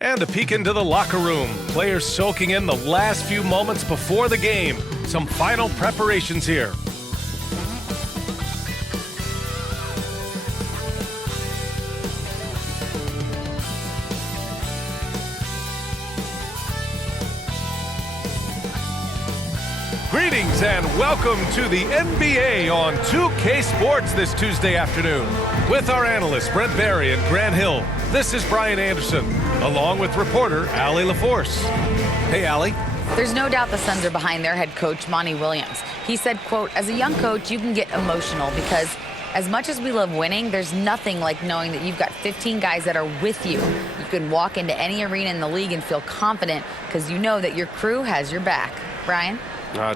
And a peek into the locker room. Players soaking in the last few moments before the game. Some final preparations here. Greetings and welcome to the NBA on 2K Sports this Tuesday afternoon. With our analysts Brent Barry and Grant Hill, this is Brian Anderson, along with reporter Allie LaForce. Hey, Allie. There's no doubt the Suns are behind their head coach, Monty Williams. He said, quote, as a young coach, you can get emotional because as much as we love winning, there's nothing like knowing that you've got 15 guys that are with you. You can walk into any arena in the league and feel confident because you know that your crew has your back. Brian?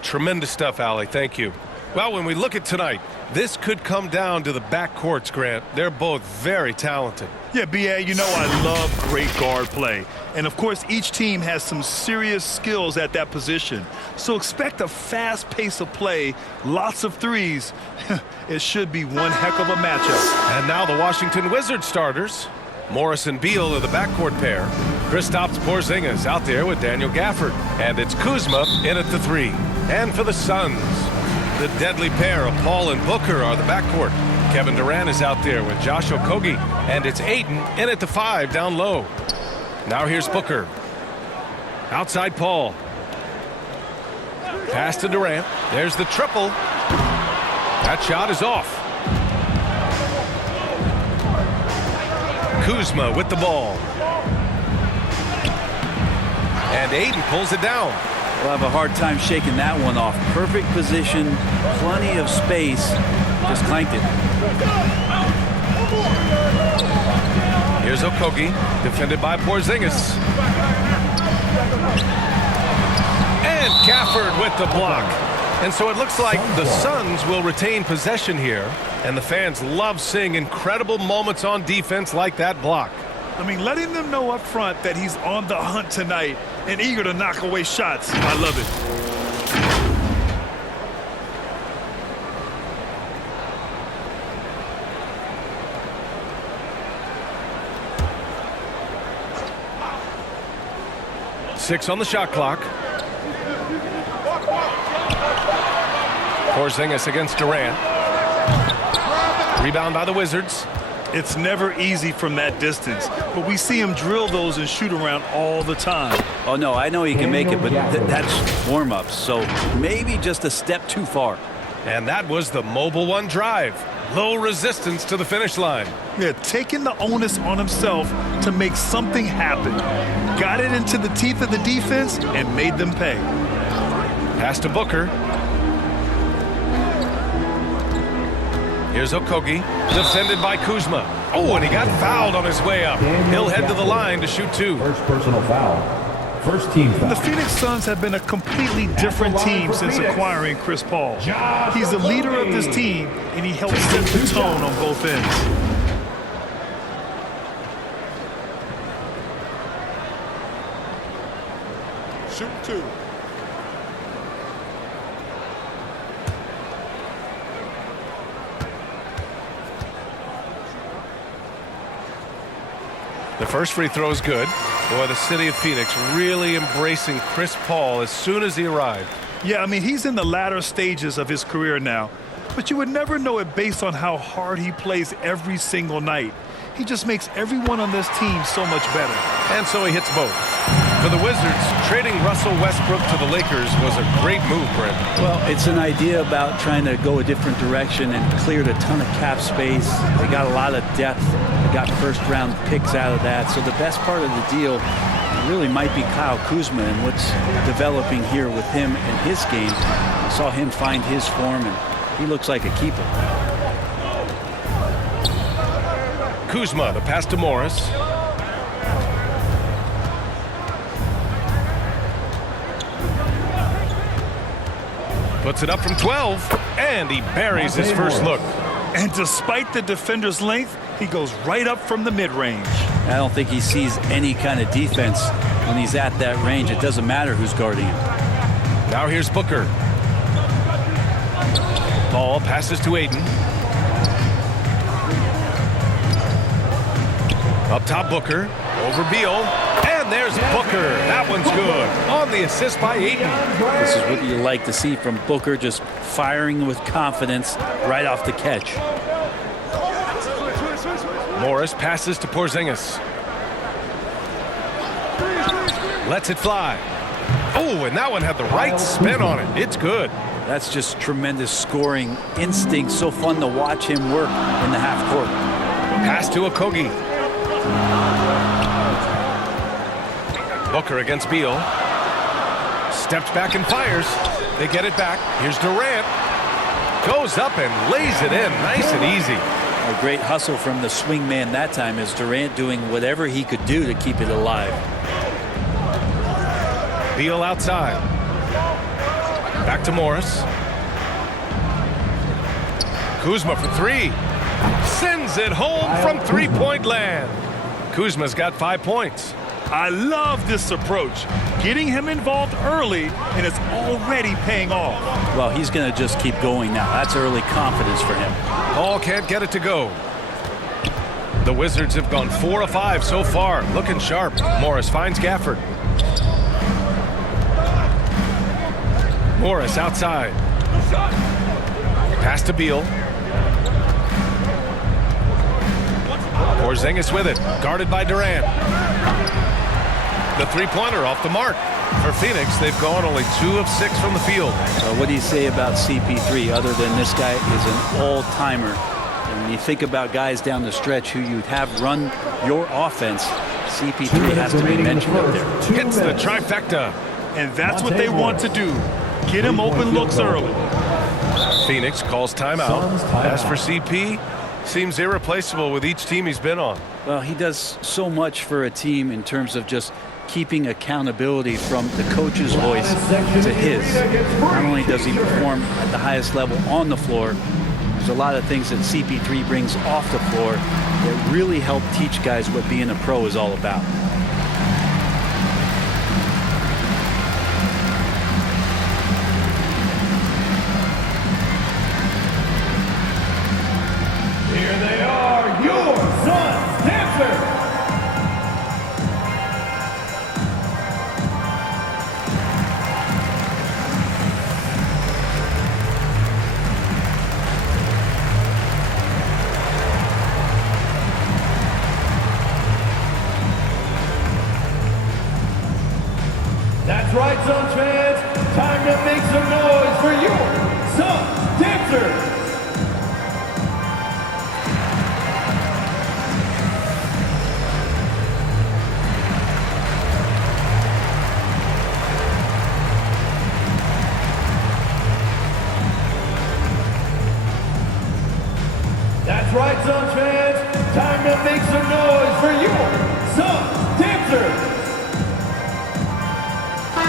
Tremendous stuff, Allie. Thank you. Well, when we look at tonight, this could come down to the backcourts, Grant. They're both very talented. Yeah, B.A., you know I love great guard play. And, of course, each team has some serious skills at that position. So expect a fast pace of play, lots of threes. It should be one heck of a matchup. And now the Washington Wizards starters. Morris and Beal are the backcourt pair. Kristaps Porzingis out there with Daniel Gafford. And it's Kuzma in at the 3. And for the Suns, the deadly pair of Paul and Booker are the backcourt. Kevin Durant is out there with Josh Okogie. And it's Ayton in at the 5 down low. Now here's Booker. Outside Paul. Pass to Durant. There's the triple. That shot is off. Kuzma with the ball. And Ayton pulls it down. We'll have a hard time shaking that one off. Perfect position, plenty of space. Just clanked it. Here's Okogie, defended by Porzingis. And Gafford with the block. And so it looks like the Suns will retain possession here, and the fans love seeing incredible moments on defense like that block. I mean, letting them know up front that he's on the hunt tonight and eager to knock away shots. I love it. Six on the shot clock. Porzingis against Durant. Rebound by the Wizards. It's never easy from that distance, but we see him drill those and shoot around all the time. Oh, no, I know he can make it, but that's warm-ups, so maybe just a step too far. And that was the Mobile One drive. Low resistance to the finish line. Yeah, taking the onus on himself to make something happen. Got it into the teeth of the defense and made them pay. Pass to Booker. Here's Okogie, defended by Kuzma. Oh, and he got fouled on his way up. He'll head to the line to shoot 2. First personal foul. First team foul. The Phoenix Suns have been a completely different team since acquiring Chris Paul. He's the leader of this team, and he helps set the tone on both ends. Shoot 2. The first free throw is good. Boy, the city of Phoenix really embracing Chris Paul as soon as he arrived. Yeah, I mean, he's in the latter stages of his career now, but you would never know it based on how hard he plays every single night. He just makes everyone on this team so much better. And so he hits both. For the Wizards, trading Russell Westbrook to the Lakers was a great move, Brent. Well, it's an idea about trying to go a different direction and cleared a ton of cap space. They got a lot of depth. They got first-round picks out of that. So the best part of the deal really might be Kyle Kuzma and what's developing here with him and his game. I saw him find his form, and he looks like a keeper. Kuzma, the pass to Morris. Puts it up from 12, and he buries his first look. And despite the defender's length, he goes right up from the mid-range. I don't think he sees any kind of defense when he's at that range. It doesn't matter who's guarding him. Now here's Booker. Ball passes to Ayton. Up top, Booker. Over Beal. And there's Booker. That one's good. On the assist by Ayton. This is what you like to see from Booker, just firing with confidence right off the catch. Morris passes to Porzingis. Lets it fly. Oh, and that one had the right spin on it. It's good. That's just tremendous scoring instinct. So fun to watch him work in the half court. Pass to Okogie. Booker against Beal. Steps back and fires. They get it back. Here's Durant. Goes up and lays it in. Nice and easy. A great hustle from the swing man that time, as Durant doing whatever he could do to keep it alive. Beal outside. Back to Morris. Kuzma for three. Sends it home from three-point land. Kuzma's got 5 points. I love this approach. Getting him involved early, and it's already paying off. Well, he's going to just keep going now. That's early confidence for him. Ball can't get it to go. The Wizards have gone 4 of 5 so far. Looking sharp. Morris finds Gafford. Morris outside. Pass to Beal. Porzingis with it. Guarded by Durant. The three-pointer off the mark. For Phoenix, they've gone only 2 of 6 from the field. What do you say about CP3 other than this guy is an all-timer? And when you think about guys down the stretch who you'd have run your offense, CP3 has to be mentioned up there. Hits the trifecta. And that's what they want to do. Get him open looks early. Phoenix calls timeout. As for CP, seems irreplaceable with each team he's been on. Well, he does so much for a team in terms of just keeping accountability from the coach's voice to his. Not only does he perform at the highest level on the floor, there's a lot of things that CP3 brings off the floor that really help teach guys what being a pro is all about. Here they are, your Suns Dancers. That's right, Suns fans. Time to make some noise for your Suns Dancers. That's right, Suns fans. Time to make some noise for your Suns Dancers.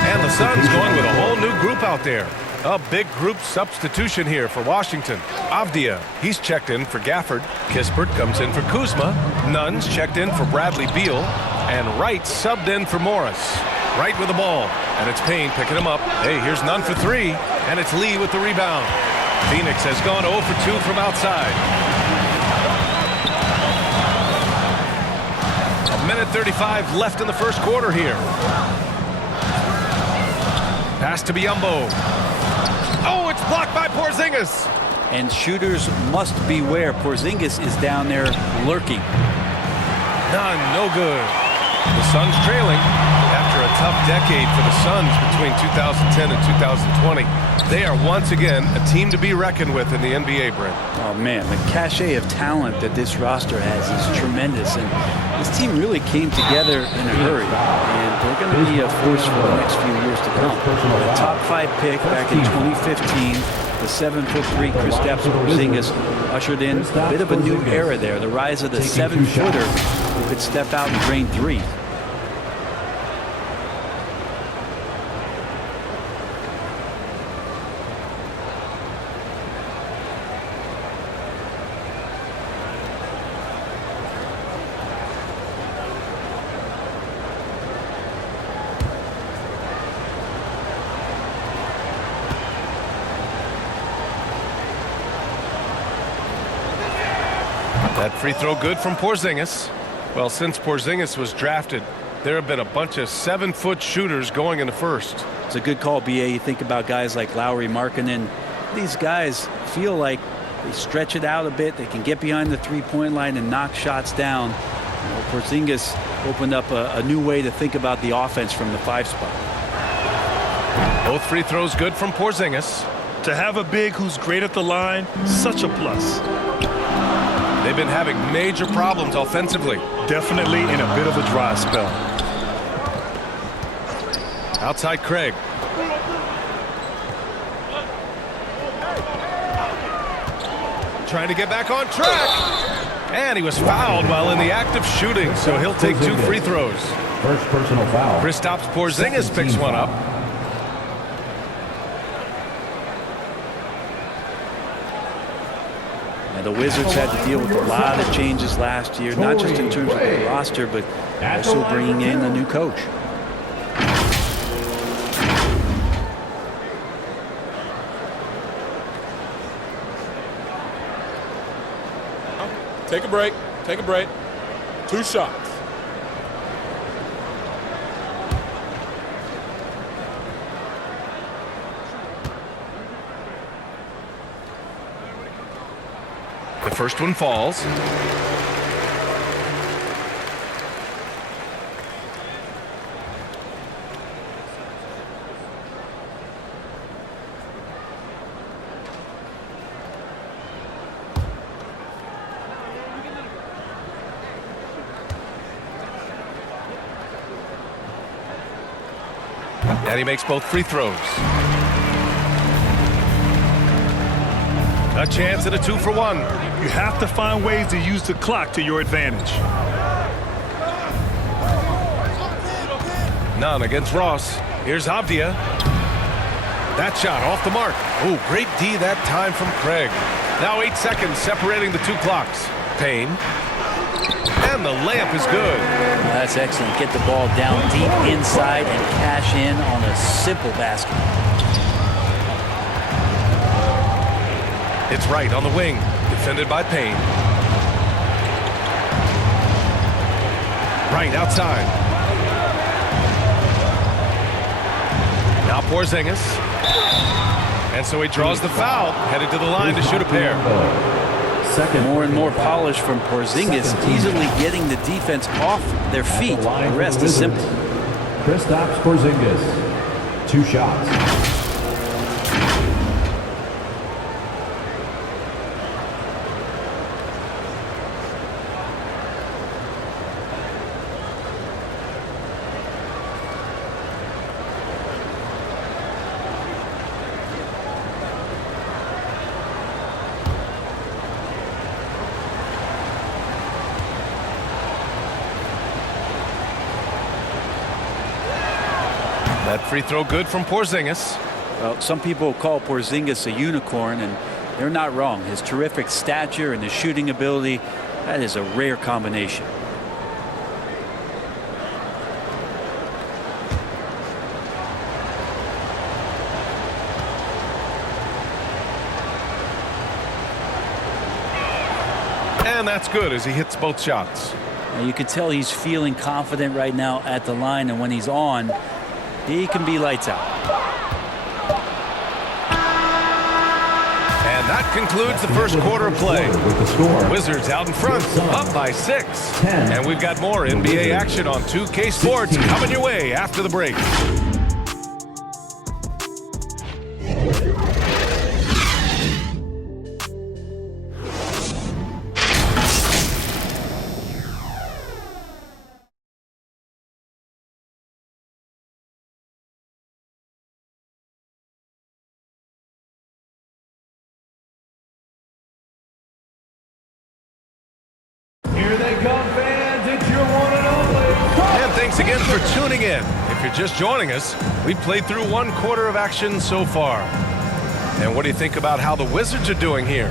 And the Suns going with a whole new group out there. A big group substitution here for Washington. Avdia, he's checked in for Gafford. Kispert comes in for Kuzma. Nunn's checked in for Bradley Beal. And Wright subbed in for Morris. Wright with the ball. And it's Payne picking him up. Hey, here's Nunn for 3. And it's Lee with the rebound. Phoenix has gone 0 for 2 from outside. A minute 35 left in the first quarter here. Pass to Biyombo. Oh, it's blocked by Porzingis. And shooters must beware. Porzingis is down there lurking. None, no good. The Suns trailing after a tough decade for the Suns between 2010 and 2020. They are once again a team to be reckoned with in the NBA, Brent. Oh, man, the cachet of talent that this roster has is tremendous. And this team really came together in a hurry. And they're going to be a force for the next few years to come. The top 5 pick back in 2015, the 7'3" Kristaps Porzingis ushered in a bit of a new era there. The rise of the 7-footer who could step out and drain 3. That free throw good from Porzingis. Well, since Porzingis was drafted, there have been a bunch of 7-foot shooters going in the first. It's a good call, BA. You think about guys like Lowry Markkanen. These guys feel like they stretch it out a bit. They can get behind the three-point line and knock shots down. Porzingis opened up a new way to think about the offense from the 5 spot. Both free throws good from Porzingis. To have a big who's great at the line, such a plus. They've been having major problems offensively. Definitely in a bit of a dry spell. Outside Craig. Trying to get back on track. And he was fouled while in the act of shooting, so he'll take 2 free throws. First personal foul. Kristaps Porzingis picks one up. The Wizards had to deal with a lot of changes last year, not just in terms of the roster, but also bringing in a new coach. Take a break. Take a break. 2 shots. The first one falls. And he makes both free throws. A chance at a 2-for-1. You have to find ways to use the clock to your advantage. None against Ross. Here's Avdia. That shot off the mark. Oh, great D that time from Craig. Now 8 seconds separating the 2 clocks. Payne. And the layup is good. That's excellent. Get the ball down deep inside and cash in on a simple basket. It's right on the wing. Defended by Payne. Right outside. Now Porzingis. And so he draws the foul. Headed to the line to shoot a pair. More and more polish from Porzingis, easily getting the defense off their feet. The rest is simple. Kristaps Porzingis, 2 shots. That free throw good from Porzingis. Well, some people call Porzingis a unicorn, and they're not wrong. His terrific stature and his shooting ability, that is a rare combination. And that's good as he hits both shots. Now, you can tell he's feeling confident right now at the line, and when he's on, he can be lights out. And that concludes the first quarter of play. Wizards out in front, up by 6. And we've got more NBA action on 2K Sports coming your way after the break. Here they come, fans. It's your one and only. And thanks again for tuning in. If you're just joining us, we've played through 1 quarter of action so far. And what do you think about how the Wizards are doing here?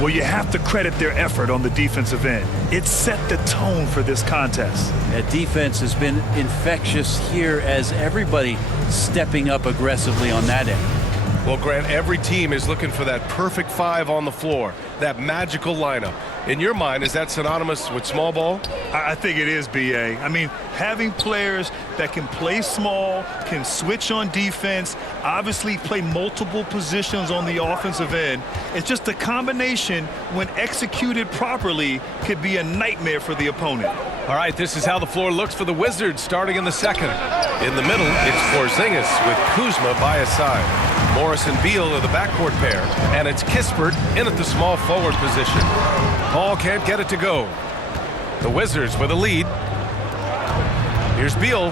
Well, you have to credit their effort on the defensive end. It set the tone for this contest. That defense has been infectious here as everybody stepping up aggressively on that end. Well, Grant, every team is looking for that perfect 5 on the floor, that magical lineup. In your mind, is that synonymous with small ball? I think it is, B.A. I mean, having players that can play small, can switch on defense, obviously play multiple positions on the offensive end. It's just a combination, when executed properly, could be a nightmare for the opponent. All right, this is how the floor looks for the Wizards starting in the second. In the middle, it's Porzingis with Kuzma by his side. Morris and Beal are the backcourt pair, and it's Kispert in at the small forward position. Paul can't get it to go. The Wizards with a lead. Here's Beal.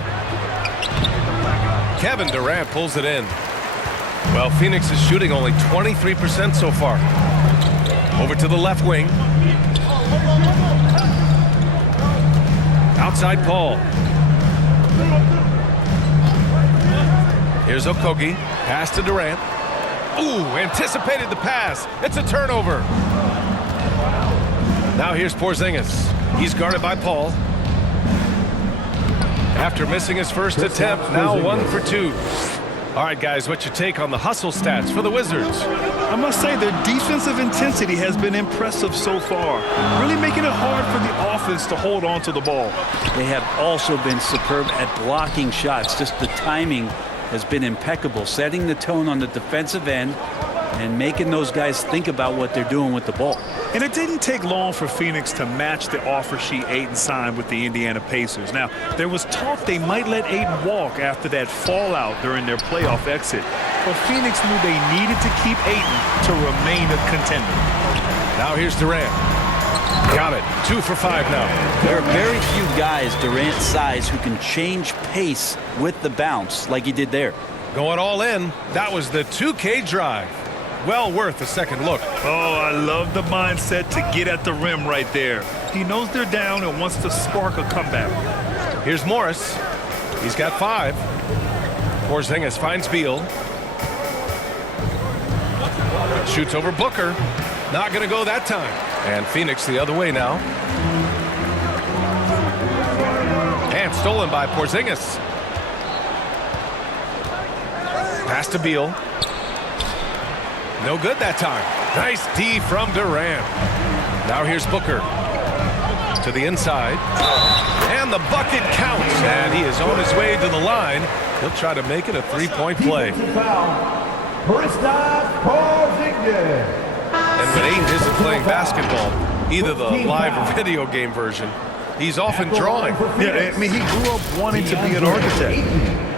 Kevin Durant pulls it in. Well, Phoenix is shooting only 23% so far. Over to the left wing. Outside Paul. Here's Okogie. Pass to Durant. Ooh, anticipated the pass. It's a turnover. Now here's Porzingis. He's guarded by Paul. After missing his first attempt, now 1 for 2. All right, guys, what's your take on the hustle stats for the Wizards? I must say their defensive intensity has been impressive so far, really making it hard for the offense to hold on to the ball. They have also been superb at blocking shots. Just the timing has been impeccable, setting the tone on the defensive end and making those guys think about what they're doing with the ball. And it didn't take long for Phoenix to match the offer sheet Ayton signed with the Indiana Pacers. Now, there was talk they might let Ayton walk after that fallout during their playoff exit. But Phoenix knew they needed to keep Ayton to remain a contender. Now here's Durant. Got it. 2 for 5 now. There are very few guys Durant's size who can change pace with the bounce like he did there. Going all in. That was the 2K drive. Well worth a second look. Oh, I love the mindset to get at the rim right there. He knows they're down and wants to spark a comeback. Here's Morris. He's got 5. Porzingis finds Beal. Shoots over Booker. Not going to go that time. And Phoenix the other way now. And stolen by Porzingis. Pass to Beal. No good that time. Nice D from Durant. Now here's Booker. To the inside. And the bucket counts. And he is on his way to the line. He'll try to make it a 3-point play. And when Ayton isn't playing basketball, either the live or video game version, he's often drawing. Yeah, I mean, he grew up wanting to be an architect.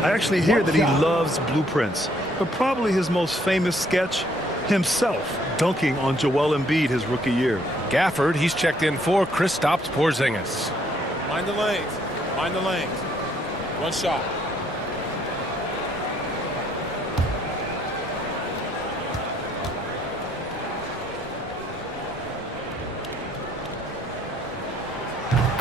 I actually hear that he loves blueprints. But probably his most famous sketch, himself dunking on Joel Embiid his rookie year. Gafford, he's checked in for Kristaps Porzingis. Mind the lanes. Mind the lanes. 1 shot.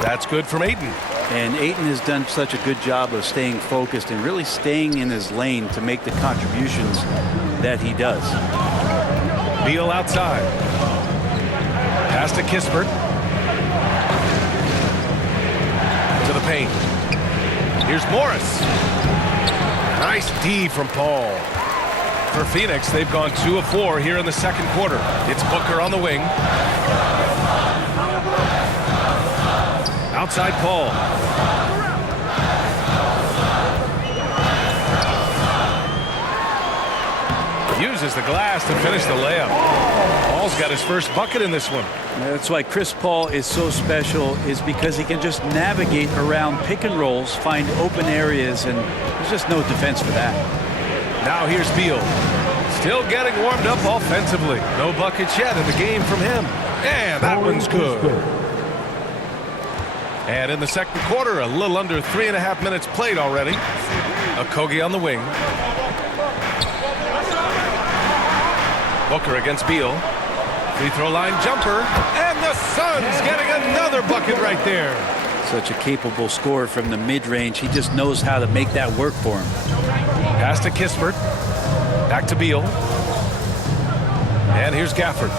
That's good from Ayton. And Ayton has done such a good job of staying focused and really staying in his lane to make the contributions that he does. Beal outside. Pass to Kispert. To the paint. Here's Morris. Nice D from Paul. For Phoenix, they've gone 2 of 4 here in the second quarter. It's Booker on the wing. Outside Paul. Uses the glass to finish the layup. Paul's got his first bucket in this one. That's why Chris Paul is so special, is because he can just navigate around pick and rolls, find open areas, and there's just no defense for that. Now here's Beal. Still getting warmed up offensively. No buckets yet in the game from him. And that one's good. And in the second quarter, a little under 3.5 minutes played already. Okogie on the wing. Booker against Beal. Free throw line jumper. And the Suns getting another bucket right there. Such a capable scorer from the mid-range. He just knows how to make that work for him. Pass to Kispert. Back to Beal. And here's Gafford.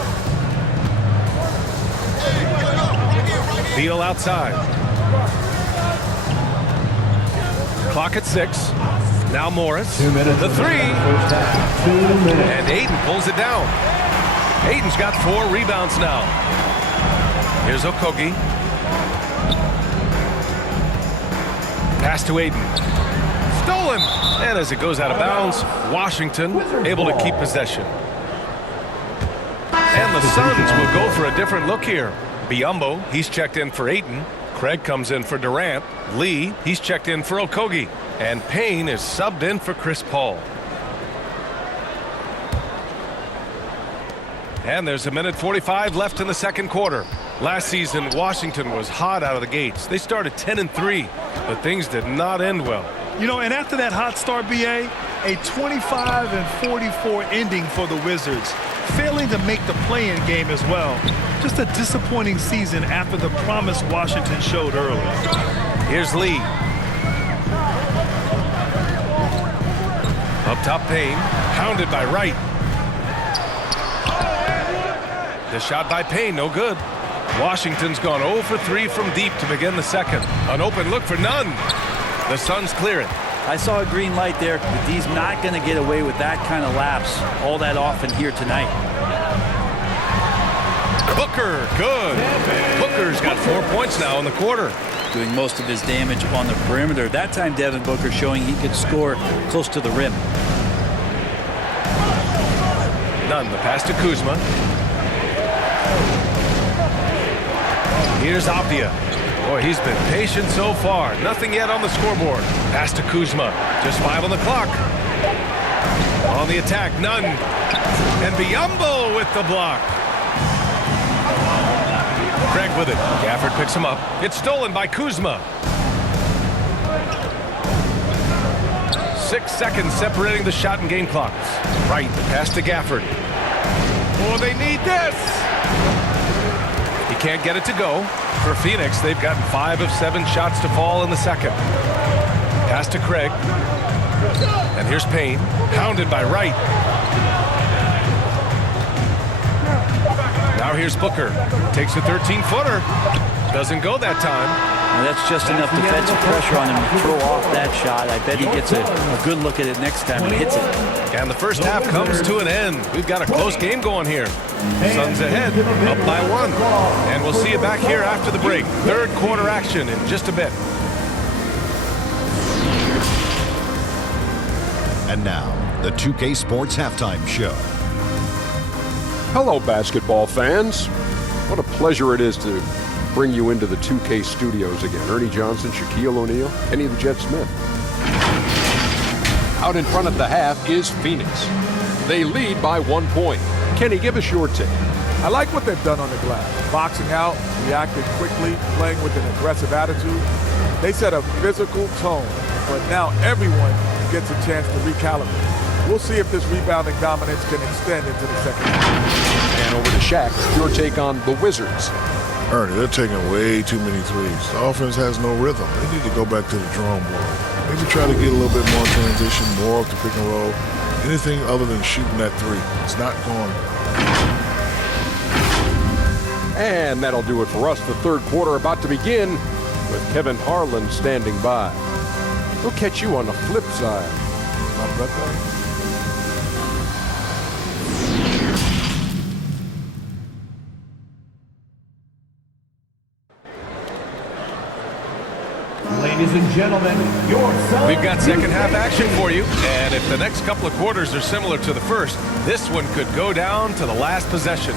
Beal outside. Clock at 6. Now Morris, 2 minutes. the three, First half. 2 minutes. and Aiden pulls it down. Aiden's got 4 rebounds now. Here's Okogie. Pass to Aiden. Stolen! And as it goes out of bounds, Washington able to keep possession. And the Suns will go for a different look here. Biyombo, he's checked in for Aiden. Craig comes in for Durant. Lee, he's checked in for Okogie. And Payne is subbed in for Chris Paul. And there's 1:45 left in the second quarter. Last season, Washington was hot out of the gates. They started 10-3, but things did not end well. You know, and after that hot start, BA, a 25-44 ending for the Wizards, failing to make the play-in game as well. Just a disappointing season after the promise Washington showed early. Here's Lee. Up top, Payne, pounded by Wright. The shot by Payne, no good. Washington's gone 0 for 3 from deep to begin the second. An open look for none. The Suns clear it. I saw a green light there. The D's not going to get away with that kind of lapse all that often here tonight. Booker, good. Booker's got 4 points now in the quarter. Doing most of his damage on the perimeter. That time, Devin Booker showing he could score close to the rim. None. The pass to Kuzma. Here's Apia. Boy, he's been patient so far. Nothing yet on the scoreboard. Pass to Kuzma. Just 5 on the clock. On the attack, none. And Biyombo with the block. Craig with it. Gafford picks him up. It's stolen by Kuzma. 6 seconds separating the shot and game clocks. Right, the pass to Gafford. Oh, they need this. He can't get it to go. For Phoenix, they've gotten 5 of 7 shots to fall in the second. Pass to Craig. And here's Payne, pounded by Wright. Now here's Booker. Takes a 13-footer. Doesn't go that time. Now that's just enough defensive pressure on him to throw off that shot. I bet he gets a good look at it next time he hits it. And the first half comes to an end. We've got a close game going here. Suns ahead, up by 1. And we'll see you back here after the break. Third quarter action in just a bit. And now, the 2K Sports Halftime Show. Hello, basketball fans. What a pleasure it is to bring you into the 2K studios again. Ernie Johnson, Shaquille O'Neal, Kenny the Jet Smith. Out in front of the half is Phoenix. They lead by 1 point. Kenny, give us your take. I like what they've done on the glass. Boxing out, reacting quickly, playing with an aggressive attitude. They set a physical tone, but now everyone gets a chance to recalibrate. We'll see if this rebounding dominance can extend into the second half. And over to Shaq, your take on the Wizards. Ernie, they're taking way too many threes. The offense has no rhythm. They need to go back to the drawing board. Maybe try to get a little bit more transition, more off the pick and roll. Anything other than shooting that three. It's not going. And that'll do it for us. The third quarter about to begin with Kevin Harlan standing by. We'll catch you on the flip side. My brother. Ladies and gentlemen, your Suns. We've got second half action for you. And if the next couple of quarters are similar to the first, this one could go down to the last possession.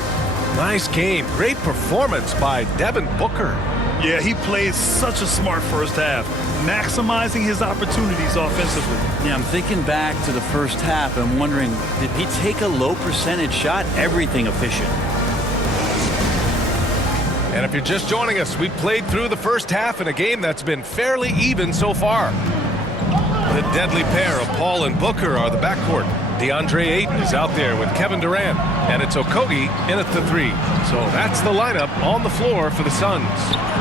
Nice game. Great performance by Devin Booker. Yeah, he played such a smart first half, maximizing his opportunities offensively. Yeah, I'm thinking back to the first half and wondering, did he take a low percentage shot? Everything efficient. And if you're just joining us, we played through the first half in a game that's been fairly even so far. The deadly pair of Paul and Booker are the backcourt. DeAndre Ayton is out there with Kevin Durant, and it's Okogie in at the 3. So that's the lineup on the floor for the Suns.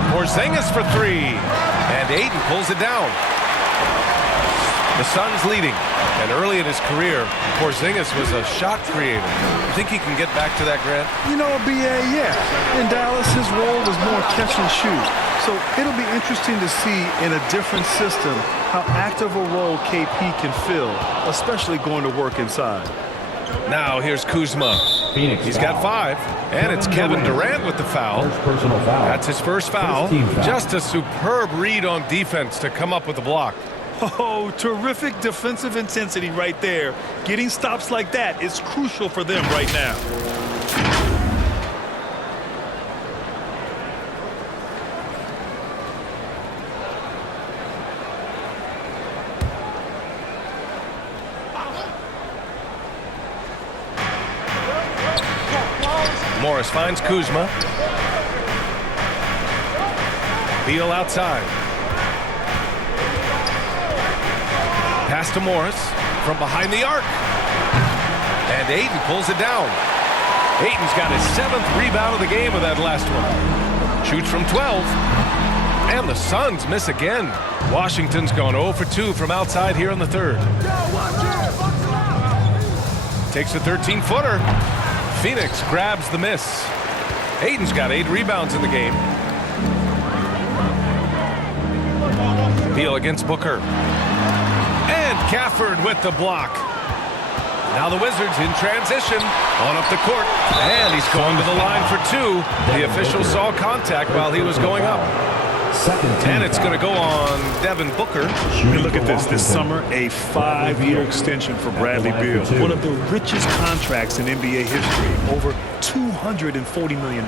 Porzingis for 3, and Ayton pulls it down. The Suns leading, and early in his career, Porzingis was a shot creator. You think he can get back to that, Grant? You know, B.A., yeah. In Dallas, his role was more catch and shoot. So it'll be interesting to see in a different system how active a role KP can fill, especially going to work inside. Now here's Kuzma. He's got 5, and it's Kevin Durant with the foul. That's his first foul. Just a superb read on defense to come up with the block. Oh, terrific defensive intensity right there. Getting stops like that is crucial for them right now. Morris finds Kuzma. Beal outside. Pass to Morris from behind the arc. And Ayton pulls it down. Ayton's got his 7th rebound of the game with that last one. Shoots from 12. And the Suns miss again. Washington's gone 0 for 2 from outside here in the 3rd. Takes a 13-footer. Phoenix grabs the miss. Ayton's got 8 rebounds in the game. Beal against Booker. And Gafford with the block. Now the Wizards in transition. On up the court. And he's going to the line for 2. The official saw contact while he was going up. And it's going to go on Devin Booker. And look at this. This summer, a 5-year extension for Bradley Beal. One of the richest contracts in NBA history. Over $240 million.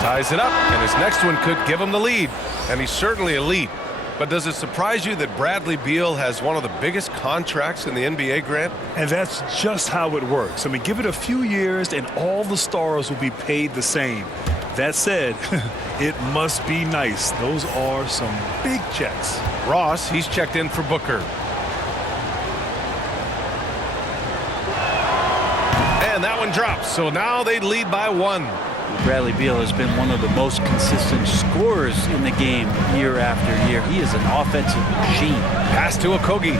Ties it up, and his next one could give him the lead. And he's certainly elite. But does it surprise you that Bradley Beal has one of the biggest contracts in the NBA, Grant? And that's just how it works. I mean, give it a few years and all the stars will be paid the same. That said, it must be nice. Those are some big checks. Ross, he's checked in for Booker. And that one drops, so now they lead by 1. Bradley Beal has been one of the most consistent scorers in the game year after year. He is an offensive machine. Pass to Okogie.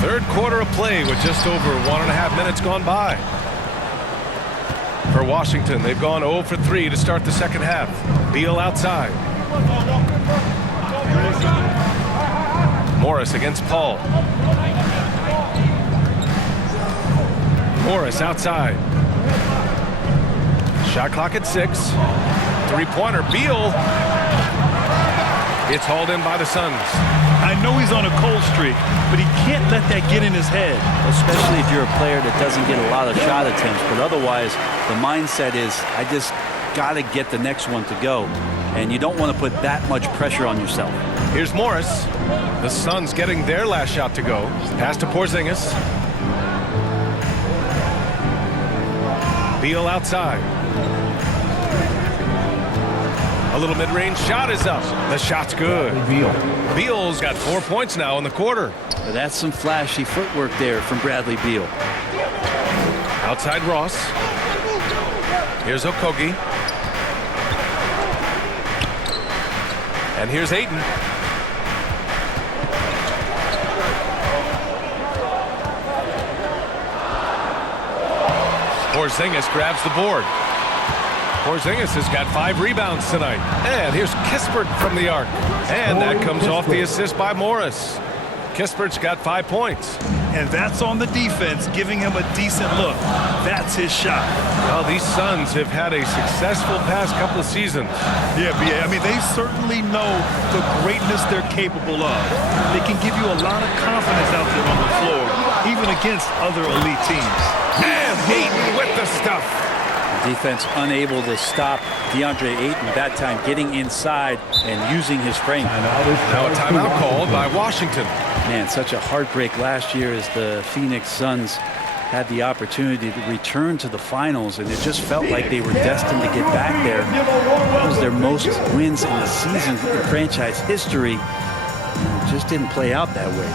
3rd quarter of play with just over 1.5 minutes gone by. For Washington, they've gone 0 for 3 to start the 2nd half. Beal outside. Morris against Paul. Morris outside. Shot clock at 6. 3-pointer. Beal. It's hauled in by the Suns. I know he's on a cold streak, but he can't let that get in his head. Especially if you're a player that doesn't get a lot of shot attempts. But otherwise, the mindset is, I just got to get the next one to go. And you don't want to put that much pressure on yourself. Here's Morris. The Suns getting their last shot to go. Pass to Porzingis. Beal outside. A little mid-range shot is up. The shot's good. Beal's got 4 points now in the quarter. But that's some flashy footwork there from Bradley Beal. Outside Ross. Here's Okogie. And here's Ayton. Porzingis grabs the board. Porzingis has got 5 rebounds tonight. And here's Kispert from the arc. And that comes off the assist by Morris. Kispert's got 5 points. And that's on the defense, giving him a decent look. That's his shot. Well, these Suns have had a successful past couple of seasons. Yeah, I mean, they certainly know the greatness they're capable of. They can give you a lot of confidence out there on the floor, even against other elite teams. And Ayton with the stuff. Defense unable to stop DeAndre Ayton, that time getting inside and using his frame. Now a timeout called by Washington. Man, such a heartbreak last year as the Phoenix Suns had the opportunity to return to the finals, and it just felt like they were destined to get back there. That was their most wins in the season in franchise history, and it just didn't play out that way.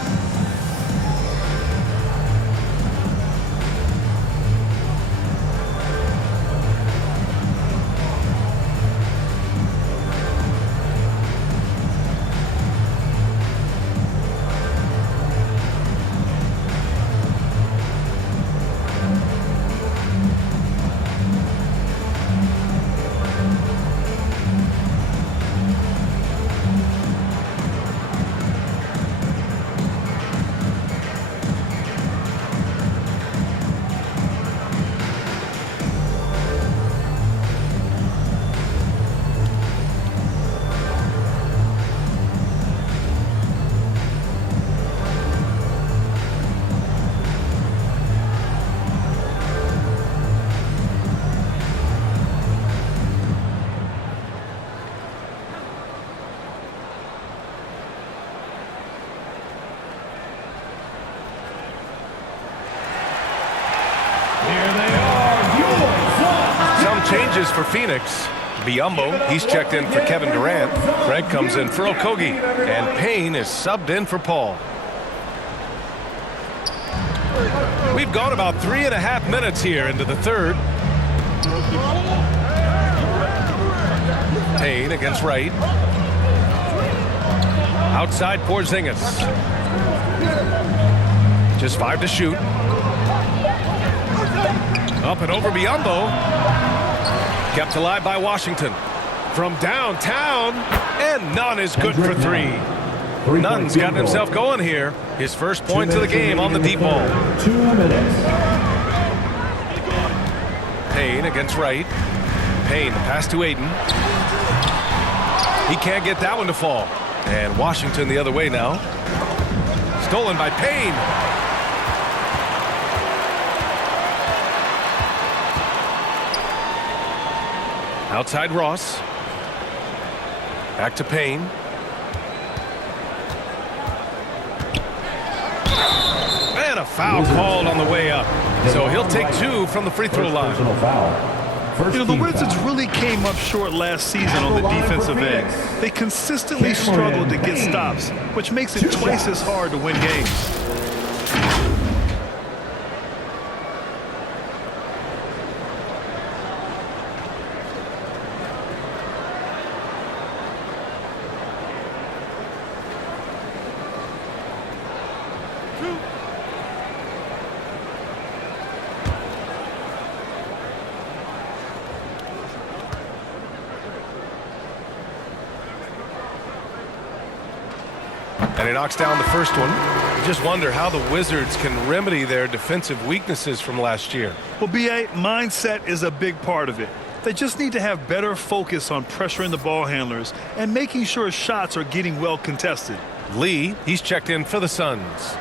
Changes for Phoenix. Biyombo, he's checked in for Kevin Durant. Craig comes in for Okogie. And Payne is subbed in for Paul. We've gone about 3.5 minutes here into the third. Payne against Wright. Outside Porzingis. Just 5 to shoot. Up and over Biyombo. Kept alive by Washington. From downtown, and Nunn is good for 3. Nunn's gotten himself going here. His first points of the game on the deep ball. 2 minutes. Payne against Wright. Payne, pass to Ayton. He can't get that one to fall. And Washington the other way now. Stolen by Payne. Outside Ross. Back to Payne. And a foul called on the way up. So he'll take 2 from the free throw line. You know, the Wizards really came up short last season on the defensive end. They consistently struggled to get stops, which makes it twice as hard to win games. And he knocks down the first one. You just wonder how the Wizards can remedy their defensive weaknesses from last year. Well, B.A., mindset is a big part of it. They just need to have better focus on pressuring the ball handlers and making sure shots are getting well contested. Lee, he's checked in for the Suns.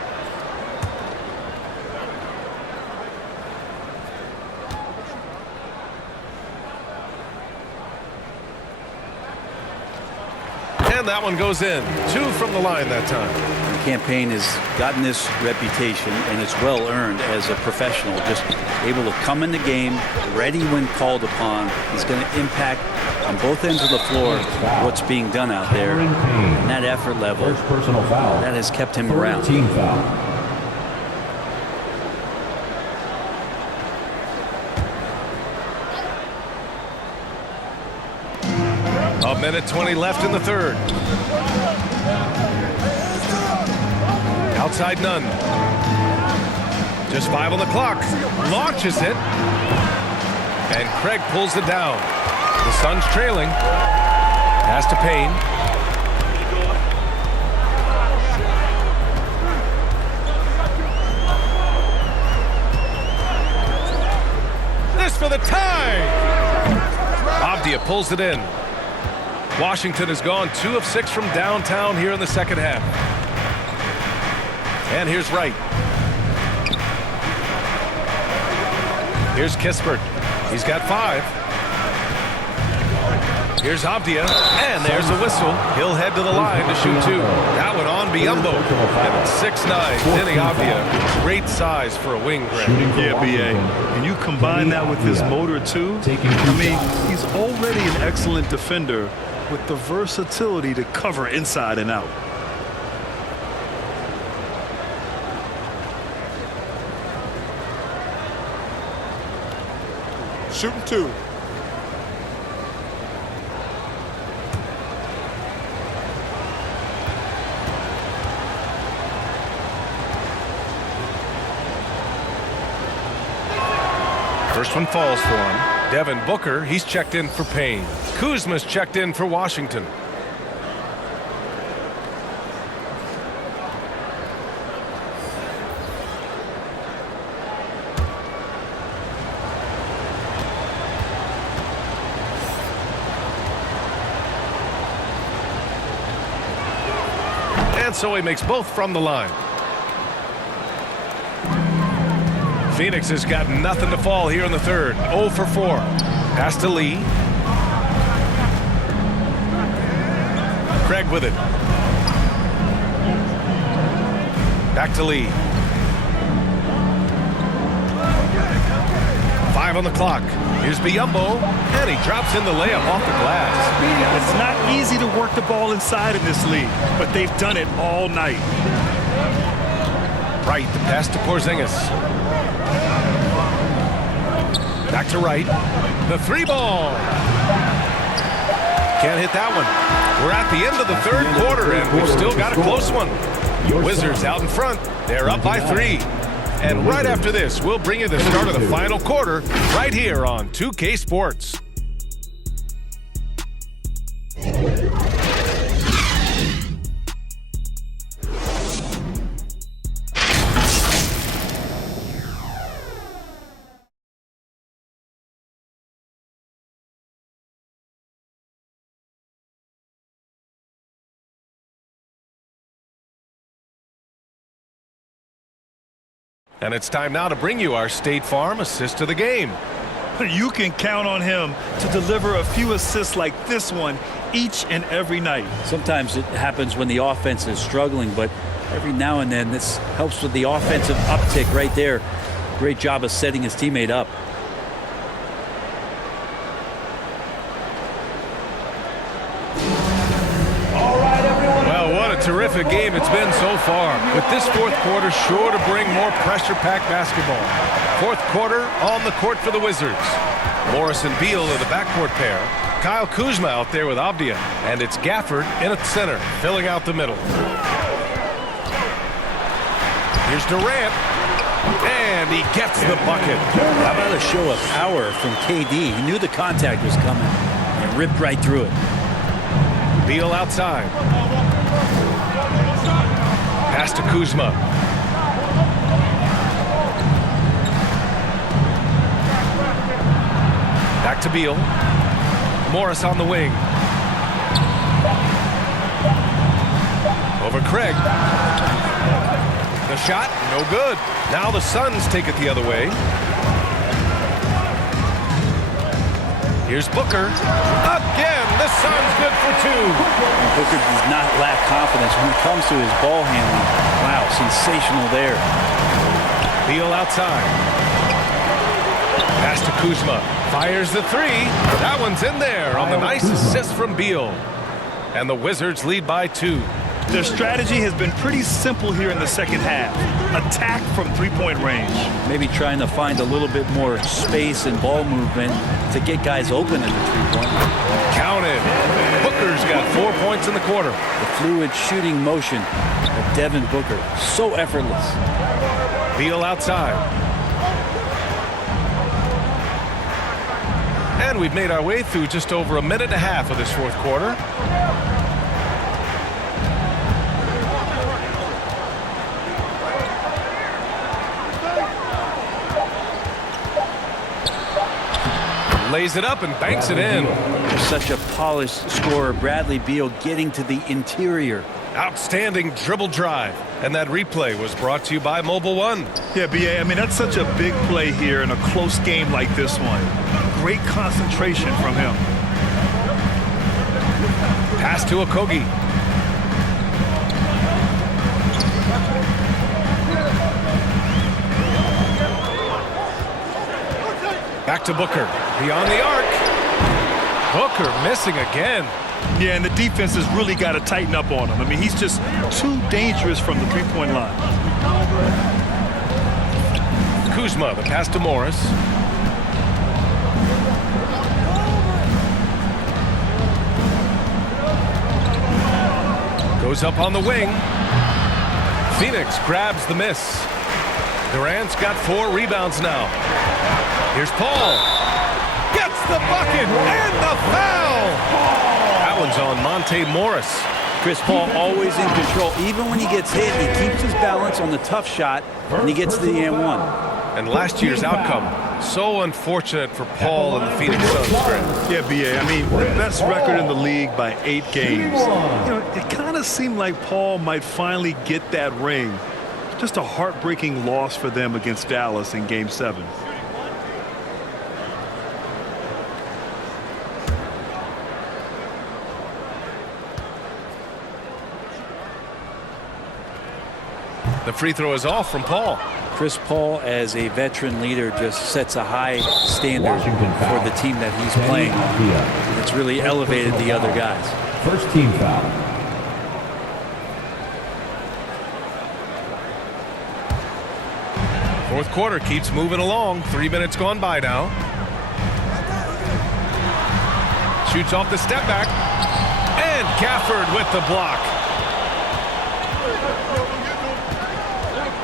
And that one goes in. 2 from the line that time. Cam Payne has gotten this reputation, and it's well earned as a professional. Just able to come in the game, ready when called upon. He's going to impact on both ends of the floor what's being done out there. And that effort level, that has kept him around. Team foul. A minute 20 left in the third. Outside Nunn. Just 5 on the clock. Launches it. And Craig pulls it down. The Suns trailing. Pass to Payne. This for the tie. Avdia pulls it in. Washington has gone 2 of 6 from downtown here in the second half. And here's Wright. Here's Kispert. He's got 5. Here's Avdia, and there's a whistle. He'll head to the line to shoot 2. That one on Biyombo. And it's 6'9", Denny Avdia. Great size for a wing, Greg. Yeah, B.A. And you combine that with his motor, too. I mean, he's already an excellent defender with the versatility to cover inside and out. Shooting 2. First one falls for him. Devin Booker, he's checked in for Payne. Kuzma's checked in for Washington. And so he makes both from the line. Phoenix has got nothing to fall here in the third. 0 for 4. Pass to Lee. Craig with it. Back to Lee. 5 on the clock. Here's Biyombo, and he drops in the layup off the glass. It's not easy to work the ball inside in this league, but they've done it all night. Wright, the pass to Porzingis. Back to Wright. The 3-ball. Can't hit that one. We're at the end of the third quarter, and we've still got a close one. Wizards out in front. They're up by 3. And right after this, we'll bring you the start of the final quarter right here on 2K Sports. And it's time now to bring you our State Farm assist of the game. You can count on him to deliver a few assists like this one each and every night. Sometimes it happens when the offense is struggling, but every now and then this helps with the offensive uptick right there. Great job of setting his teammate up. Terrific game it's been so far, with this fourth quarter sure to bring more pressure-packed basketball. Fourth quarter on the court for the Wizards. Morris and Beal are the backcourt pair. Kyle Kuzma out there with Avdia, and it's Gafford in at the center, filling out the middle. Here's Durant, and he gets the bucket. How about a show of power from KD? He knew the contact was coming and ripped right through it. Beal outside. Pass to Kuzma. Back to Beal. Morris on the wing. Over Craig. The shot, no good. Now the Suns take it the other way. Here's Booker. Again, the Suns good for 2. Booker does not lack confidence when it comes to his ball handling. Wow, sensational there. Beal outside. Pass to Kuzma. Fires the 3. That one's in there on the nice assist from Beal. And the Wizards lead by 2. Their strategy has been pretty simple here in the second half. Attack from three-point range. Maybe trying to find a little bit more space and ball movement to get guys open at the three-point. Counted. Booker's got 4 points in the quarter. The fluid shooting motion of Devin Booker. So effortless. Beal outside. And we've made our way through just over a minute and a half of this fourth quarter. Lays it up and banks it in. Such a polished scorer. Bradley Beal getting to the interior. Outstanding dribble drive. And that replay was brought to you by Mobile One. Yeah, B.A., I mean, that's such a big play here in a close game like this one. Great concentration from him. Pass to Okogie. Back to Booker. Beyond the arc. Booker missing again. Yeah, and the defense has really got to tighten up on him. I mean, he's just too dangerous from the three-point line. Kuzma, the pass to Morris. Goes up on the wing. Phoenix grabs the miss. Durant's got 4 rebounds now. Here's Paul. Gets the bucket and the foul. That one's on Monte Morris. Chris Paul always in control. Even when he gets hit, he keeps his balance on the tough shot, and he gets to the and one. And last year's outcome, so unfortunate for Paul and the Phoenix Suns. Yeah, B.A., I mean, the best record in the league by 8 games. You know, it kind of seemed like Paul might finally get that ring. Just a heartbreaking loss for them against Dallas in Game 7. The free throw is off from Paul. Chris Paul, as a veteran leader, just sets a high standard for the team that he's playing. It's really elevated the other guys. First team foul. Fourth quarter keeps moving along. 3 minutes gone by now. Shoots off the step back. And Gafford with the block.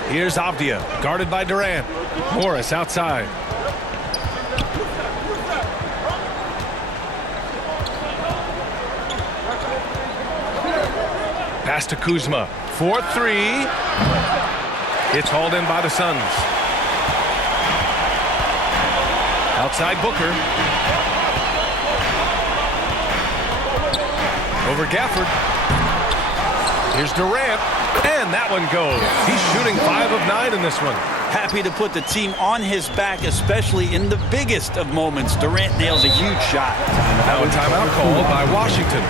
Here's Avdia, guarded by Durant. Morris outside. Pass to Kuzma. 4-3. It's hauled in by the Suns. Outside Booker. Over Gafford. Here's Durant. And that one goes. He's shooting 5 of 9 in this one. Happy to put the team on his back, especially in the biggest of moments. Durant nails a huge shot. Now a timeout called by Washington.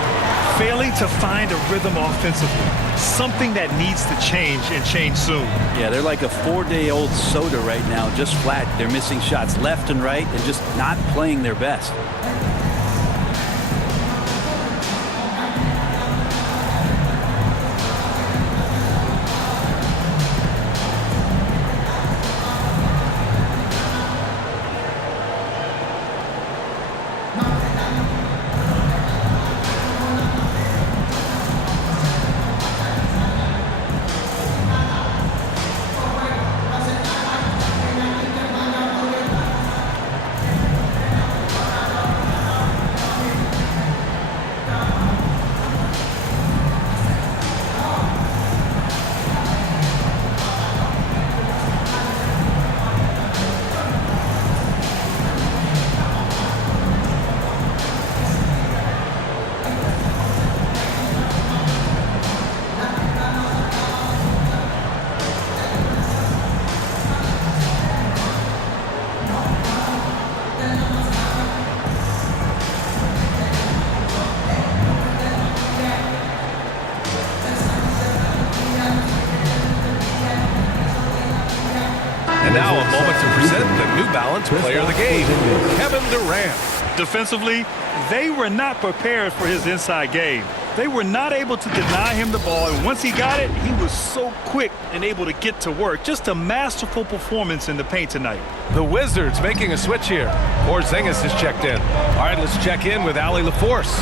Failing to find a rhythm offensively. Something that needs to change and change soon. Yeah, they're like a 4-day-old soda right now, just flat. They're missing shots left and right and just not playing their best. And now a moment to present the New Balance player of the game, Kevin Durant. Defensively, they were not prepared for his inside game. They were not able to deny him the ball, and once he got it, he was so quick and able to get to work. Just a masterful performance in the paint tonight. The Wizards making a switch here. Porzingis is checked in. All right, let's check in with Allie LaForce.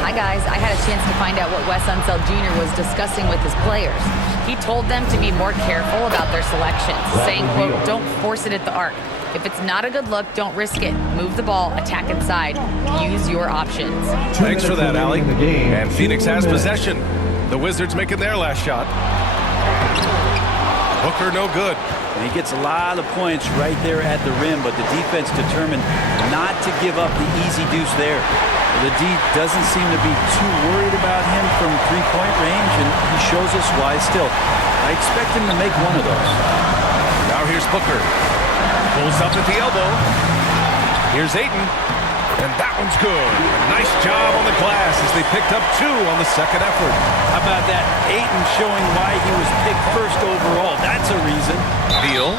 Hi, guys. I had a chance to find out what Wes Unseld Jr. was discussing with his players. He told them to be more careful about their selections, saying, quote, don't force it at the arc. If it's not a good look, don't risk it. Move the ball, attack inside. Use your options. Thanks for that, Allie. And Phoenix has possession. The Wizards making their last shot. Booker no good. And he gets a lot of points right there at the rim, but the defense determined not to give up the easy deuce there. The D doesn't seem to be too worried about him from three-point range, and he shows us why still. I expect him to make one of those. Now here's Booker. Pulls up at the elbow. Here's Ayton. And that one's good. A nice job on the glass as they picked up 2 on the second effort. How about that? Ayton showing why he was picked first overall. That's a reason. Beal.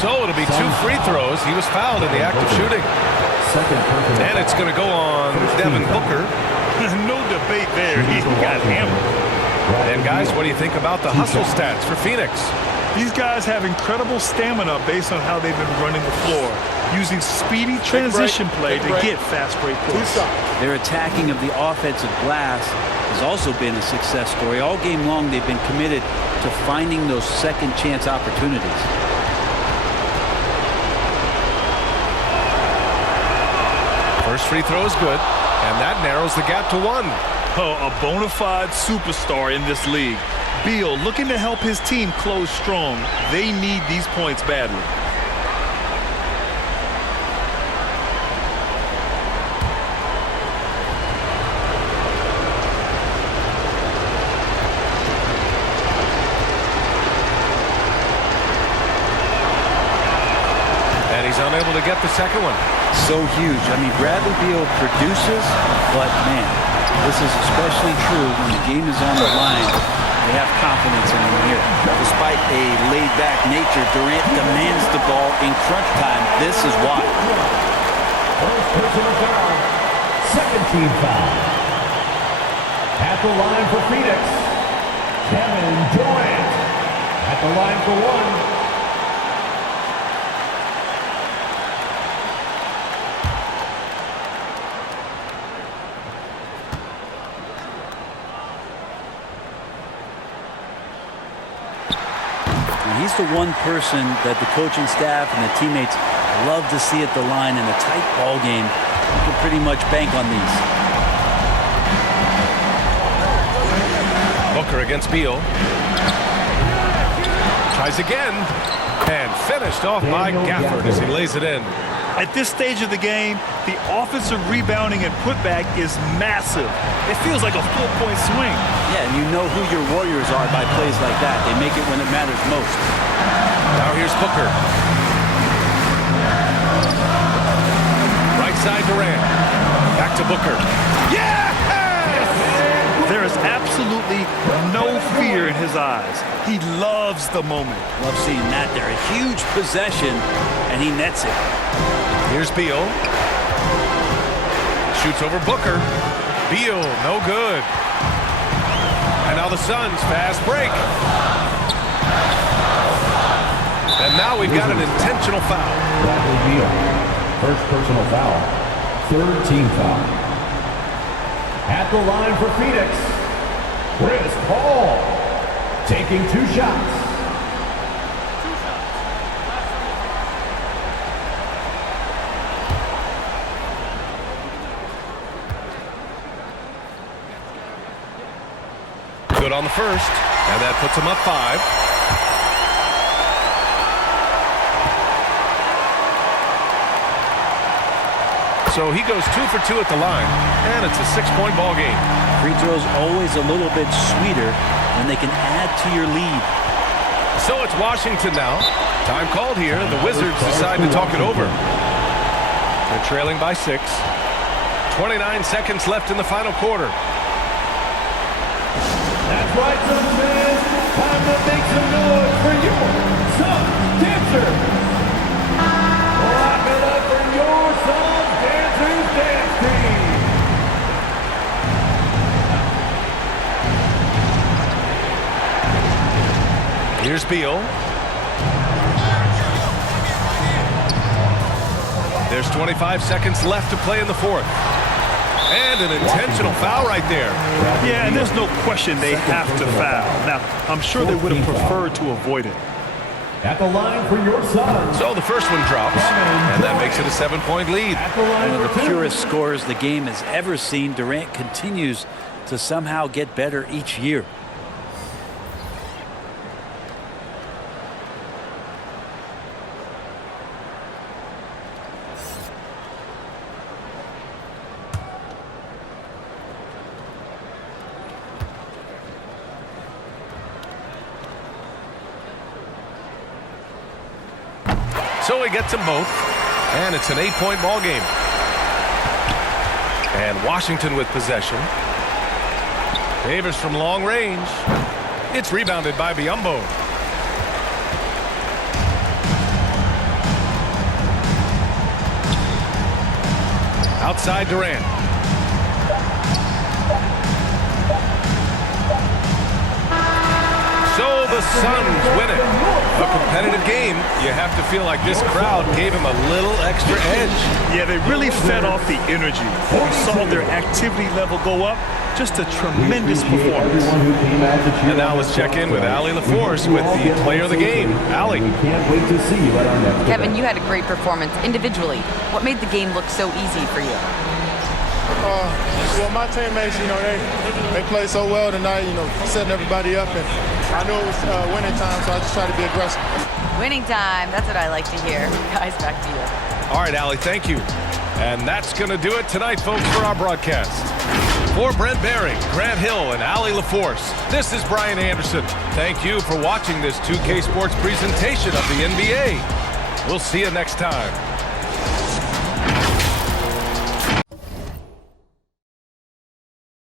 So it'll be 2 free throws. He was fouled in the act of shooting. And it's going to go on Devin Booker. No debate there. He got hammered. And guys, what do you think about the hustle stats for Phoenix? These guys have incredible stamina based on how they've been running the floor, using speedy transition play to get fast break points. Their attacking of the offensive glass has also been a success story. All game long, they've been committed to finding those second chance opportunities. First free throw is good, and that narrows the gap to 1. Oh, a bona fide superstar in this league. Beal looking to help his team close strong. They need these points badly. And he's unable to get the second one. So huge. I mean, Bradley Beal produces, but man, this is especially true when the game is on the line. They have confidence in him here. Despite a laid-back nature, Durant demands the ball in crunch time. This is why. First personal foul. Second team foul. At the line for Phoenix, Kevin Durant. At the line for 1. He's the one person that the coaching staff and the teammates love to see at the line in a tight ball game. You can pretty much bank on these. Booker against Beal. Tries again. And finished off by Gafford as he lays it in. At this stage of the game, the offensive rebounding and putback is massive. It feels like a full-point swing. Yeah, and you know who your Warriors are by plays like that. They make it when it matters most. Now here's Booker. Right side Durant. Back to Booker. Yeah! There is absolutely no fear in his eyes. He loves the moment. Love seeing that there. A huge possession, and he nets it. Here's Beal. Shoots over Booker. Beal, no good. And now the Suns fast break. And now we've got an intentional foul. Bradley Beal. First personal foul. Third team foul. At the line for Phoenix, Chris Paul. Taking 2 shots. Good on the first, and that puts him up 5. So he goes 2 for 2 at the line, and it's a 6-point ball game. Free throws always a little bit sweeter when they can add to your lead. So it's Washington now. Time called here. The Wizards decide to talk it over. They're trailing by 6. 29 seconds left in the final quarter. That's right, Suns fans. Time to make some noise for your Suns dancers. Clap it up for your Suns dancers dance team. Here's Beal. There's 25 seconds left to play in the fourth. And an intentional foul right there. Yeah, and there's no question they have to foul. Now, I'm sure they would have preferred to avoid it. At the line for your Suns. So the first one drops, and that makes it a 7-point lead. One of the purest scorers the game has ever seen. Durant continues to somehow get better each year. So he gets them both, and it's an 8-point ball game. And Washington with possession. Davis from long range. It's rebounded by Biyombo. Outside Durant. So the Suns win it. A competitive game. You have to feel like this crowd gave him a little extra edge. Yeah, they really fed off the energy. You saw their activity level go up. Just a tremendous performance. And now let's check in with Allie LaForce with the player of the game. Allie. Kevin, you had a great performance individually. What made the game look so easy for you? Well, my teammates, they played so well tonight, setting everybody up. And I knew it was winning time, so I just tried to be aggressive. Winning time. That's what I like to hear. Guys, back to you. All right, Allie, thank you. And that's going to do it tonight, folks, for our broadcast. For Brent Barry, Grant Hill, and Allie LaForce, this is Brian Anderson. Thank you for watching this 2K Sports presentation of the NBA. We'll see you next time.